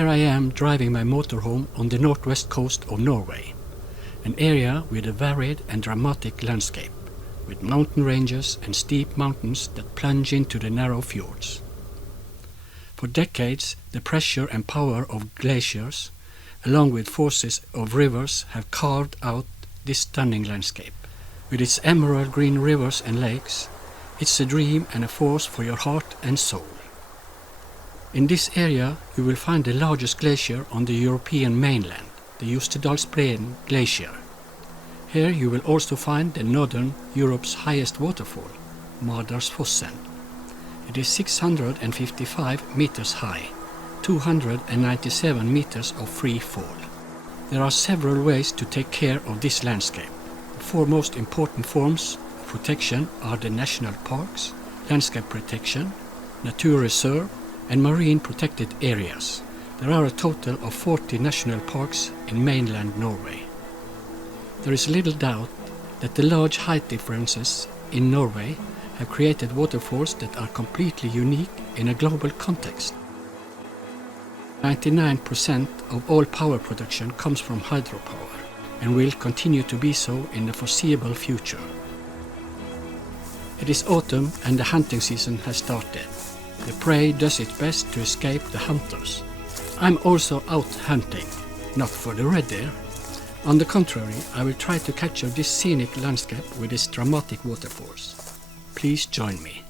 Here I am driving my motorhome on the northwest coast of Norway, an area with a varied and dramatic landscape, with mountain ranges and steep mountains that plunge into the narrow fjords. For decades, the pressure and power of glaciers, along with forces of rivers, have carved out this stunning landscape. With its emerald green rivers and lakes, it's a dream and a force for your heart and soul. In this area you will find the largest glacier on the European mainland, the JOSTEDALSBREEN Glacier. Here you will also find the northern Europe's highest waterfall, Mardalsfossen. It is 655 meters high, 297 meters of free fall. There are several ways to take care of this landscape. The four most important forms of protection are the national parks, landscape protection, nature reserve, and marine protected areas. There are a total of 40 national parks in mainland Norway. There is little doubt that the large height differences in Norway have created waterfalls that are completely unique in a global context. 99% of all power production comes from hydropower and will continue to be so in the foreseeable future. It is autumn and the hunting season has started. The prey does its best to escape the hunters. I'm also out hunting, not for the red deer. On the contrary, I will try to capture this scenic landscape with its dramatic waterfalls. Please join me.